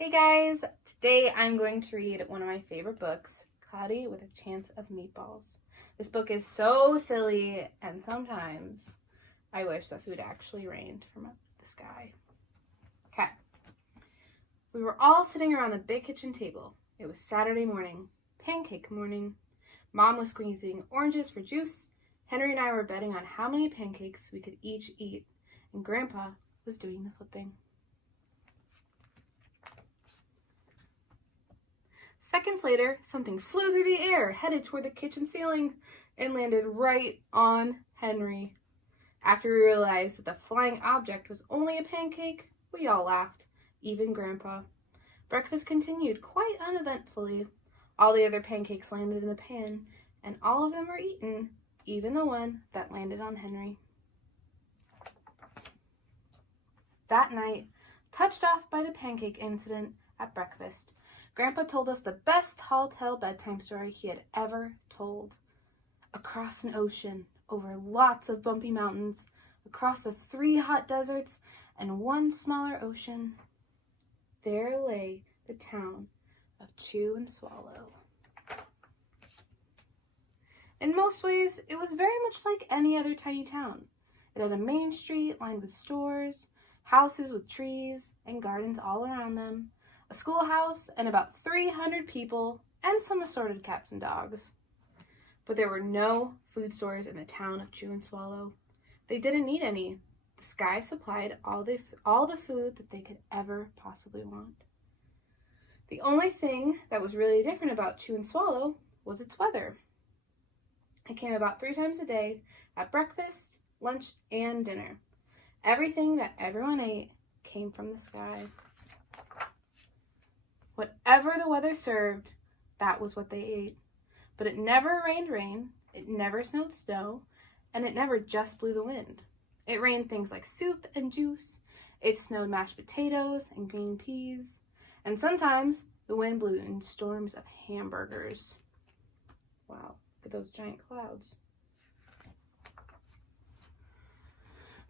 Hey guys, today I'm going to read one of my favorite books, Cloudy with a Chance of Meatballs. This book is so silly, and sometimes I wish that food actually rained from the sky. Okay. We were all sitting around the big kitchen table. It was Saturday morning, pancake morning. Mom was squeezing oranges for juice. Henry and I were betting on how many pancakes we could each eat, and Grandpa was doing the flipping. Seconds later, something flew through the air, headed toward the kitchen ceiling, and landed right on Henry. After we realized that the flying object was only a pancake, we all laughed, even Grandpa. Breakfast continued quite uneventfully. All the other pancakes landed in the pan, and all of them were eaten, even the one that landed on Henry. That night, touched off by the pancake incident at breakfast, Grandpa told us the best tall tale bedtime story he had ever told. Across an ocean, over lots of bumpy mountains, across the 3 hot deserts and 1 smaller ocean, there lay the town of Chew and Swallow. In most ways, it was very much like any other tiny town. It had a main street lined with stores, houses with trees and gardens all around them, a schoolhouse, and about 300 people, and some assorted cats and dogs. But there were no food stores in the town of Chew and Swallow. They didn't need any. The sky supplied all the food that they could ever possibly want. The only thing that was really different about Chew and Swallow was its weather. It came about 3 times a day, at breakfast, lunch, and dinner. Everything that everyone ate came from the sky. Whatever the weather served, that was what they ate. But it never rained rain, it never snowed snow, and it never just blew the wind. It rained things like soup and juice, it snowed mashed potatoes and green peas, and sometimes the wind blew in storms of hamburgers. Wow, look at those giant clouds.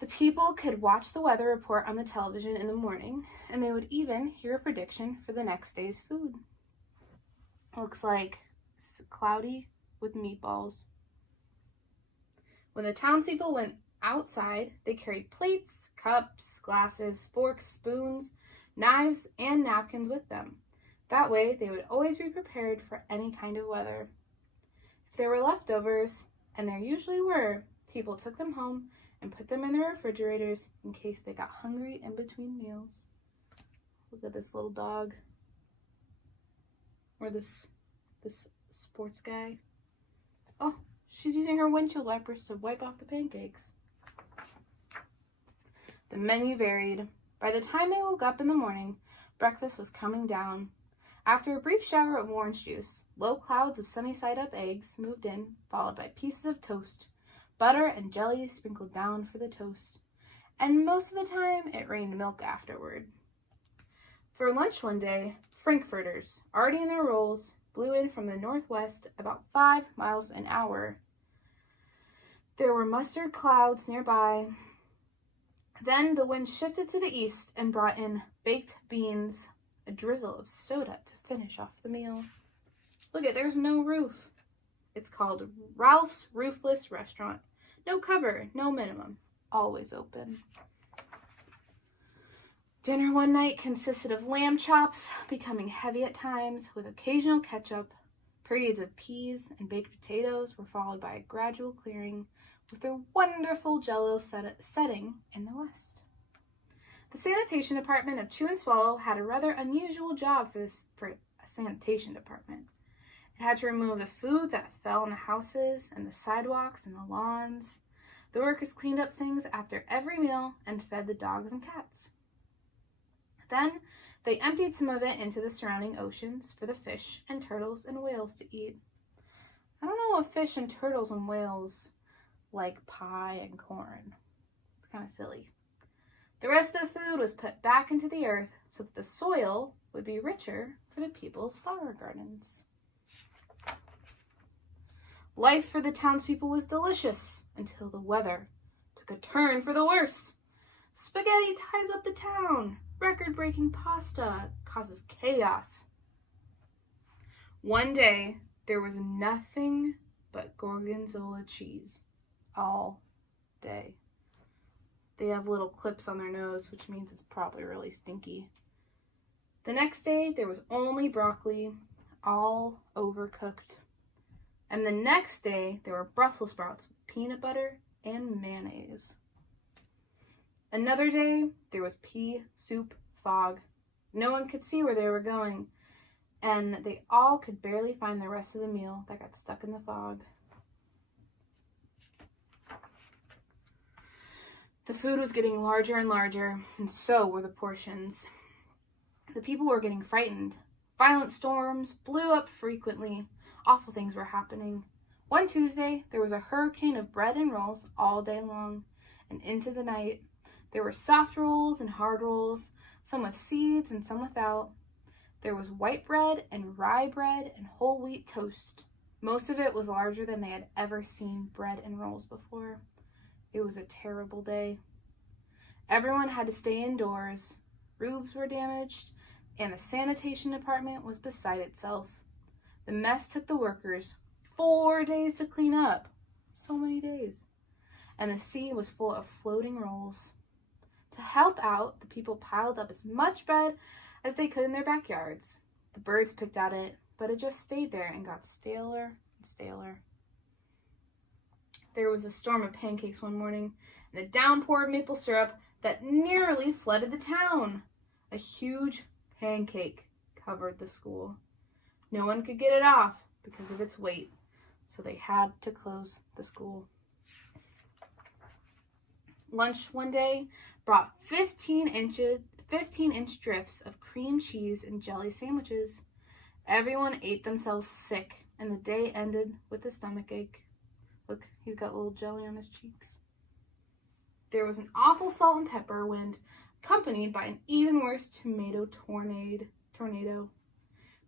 The people could watch the weather report on the television in the morning, and they would even hear a prediction for the next day's food. Looks like it's cloudy with meatballs. When the townspeople went outside, they carried plates, cups, glasses, forks, spoons, knives, and napkins with them. That way, they would always be prepared for any kind of weather. If there were leftovers, and there usually were, people took them home and put them in their refrigerators in case they got hungry in between meals. Look at this little dog. Or this sports guy. Oh, she's using her windshield wipers to wipe off the pancakes. The menu varied. By the time they woke up in the morning, breakfast was coming down. After a brief shower of orange juice, low clouds of sunny-side-up eggs moved in, followed by pieces of toast, butter and jelly sprinkled down for the toast, and most of the time it rained milk afterward. For lunch one day, frankfurters, already in their rolls, blew in from the northwest about 5 miles an hour. There were mustard clouds nearby. Then the wind shifted to the east and brought in baked beans, a drizzle of soda to finish off the meal. Look at, there's no roof. It's called Ralph's Roofless Restaurant. No cover, no minimum, always open. Dinner one night consisted of lamb chops, becoming heavy at times, with occasional ketchup. Periods of peas and baked potatoes were followed by a gradual clearing, with a wonderful Jell-O setting in the west. The sanitation department of Chew and Swallow had a rather unusual job for a sanitation department. It had to remove the food that fell on the houses and the sidewalks and the lawns. The workers cleaned up things after every meal and fed the dogs and cats. Then they emptied some of it into the surrounding oceans for the fish and turtles and whales to eat. I don't know if fish and turtles and whales like pie and corn. It's kind of silly. The rest of the food was put back into the earth so that the soil would be richer for the people's flower gardens. Life for the townspeople was delicious until the weather took a turn for the worse. Spaghetti ties up the town. Record-breaking pasta causes chaos. One day, there was nothing but gorgonzola cheese all day. They have little clips on their nose, which means it's probably really stinky. The next day, there was only broccoli, all overcooked. And the next day, there were Brussels sprouts with peanut butter and mayonnaise. Another day, there was pea soup fog. No one could see where they were going, and they all could barely find the rest of the meal that got stuck in the fog. The food was getting larger and larger, and so were the portions. The people were getting frightened. Violent storms blew up frequently. Awful things were happening. One Tuesday, there was a hurricane of bread and rolls all day long, and into the night. There were soft rolls and hard rolls, some with seeds and some without. There was white bread and rye bread and whole wheat toast. Most of it was larger than they had ever seen bread and rolls before. It was a terrible day. Everyone had to stay indoors. Roofs were damaged, and the sanitation department was beside itself. The mess took the workers 4 days to clean up. So many days. And the sea was full of floating rolls. To help out, the people piled up as much bread as they could in their backyards. The birds picked at it, but it just stayed there and got staler and staler. There was a storm of pancakes one morning, and a downpour of maple syrup that nearly flooded the town. A huge pancake covered the school. No one could get it off because of its weight, so they had to close the school. Lunch one day brought 15-inch drifts of cream cheese and jelly sandwiches. Everyone ate themselves sick, and the day ended with a stomachache. Look, he's got a little jelly on his cheeks. There was an awful salt and pepper wind, accompanied by an even worse tomato tornado.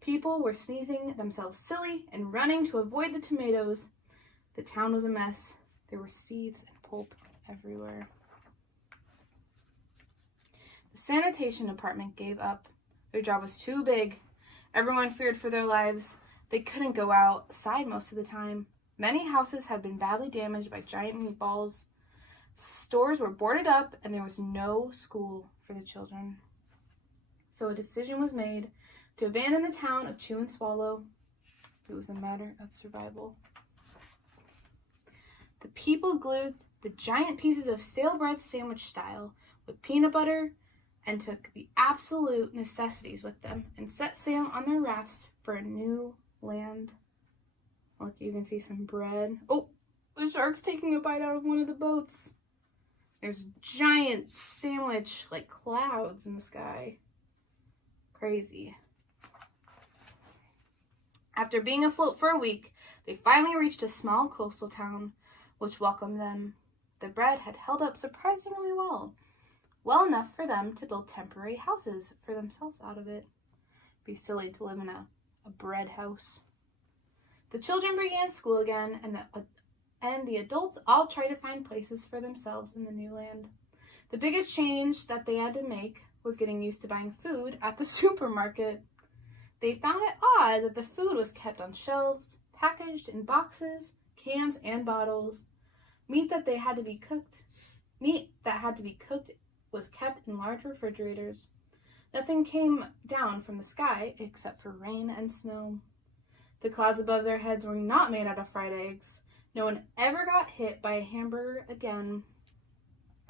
People were sneezing themselves silly and running to avoid the tomatoes. The town was a mess. There were seeds and pulp everywhere. The sanitation department gave up. Their job was too big. Everyone feared for their lives. They couldn't go outside most of the time. Many houses had been badly damaged by giant meatballs. Stores were boarded up, and there was no school for the children. So a decision was made to abandon the town of Chew and Swallow. It was a matter of survival. The people glued the giant pieces of stale bread sandwich style with peanut butter and took the absolute necessities with them and set sail on their rafts for a new land. Look, you can see some bread. Oh, the shark's taking a bite out of one of the boats. There's giant sandwich, like clouds in the sky. Crazy. After being afloat for a week, they finally reached a small coastal town, which welcomed them. The bread had held up surprisingly well enough for them to build temporary houses for themselves out of it. It'd be silly to live in a bread house. The children began school again, and the adults all tried to find places for themselves in the new land. The biggest change that they had to make was getting used to buying food at the supermarket. They found it odd that the food was kept on shelves, packaged in boxes, cans, and bottles. Meat that had to be cooked was kept in large refrigerators. Nothing came down from the sky except for rain and snow. The clouds above their heads were not made out of fried eggs. No one ever got hit by a hamburger again,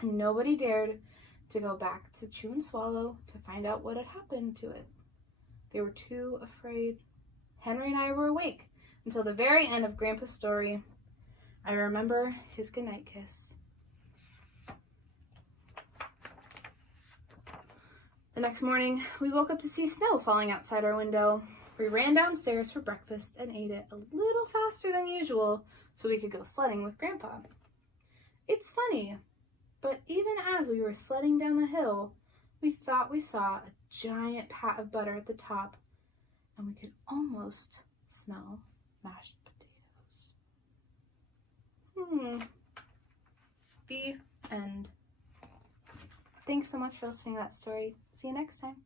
and nobody dared to go back to Chew and Swallow to find out what had happened to it. They were too afraid. Henry and I were awake until the very end of Grandpa's story. I remember his goodnight kiss. The next morning, we woke up to see snow falling outside our window. We ran downstairs for breakfast and ate it a little faster than usual so we could go sledding with Grandpa. It's funny, but even as we were sledding down the hill, we thought we saw a giant pat of butter at the top, and we could almost smell mashed potatoes. The end. Thanks so much for listening to that story. See you next time.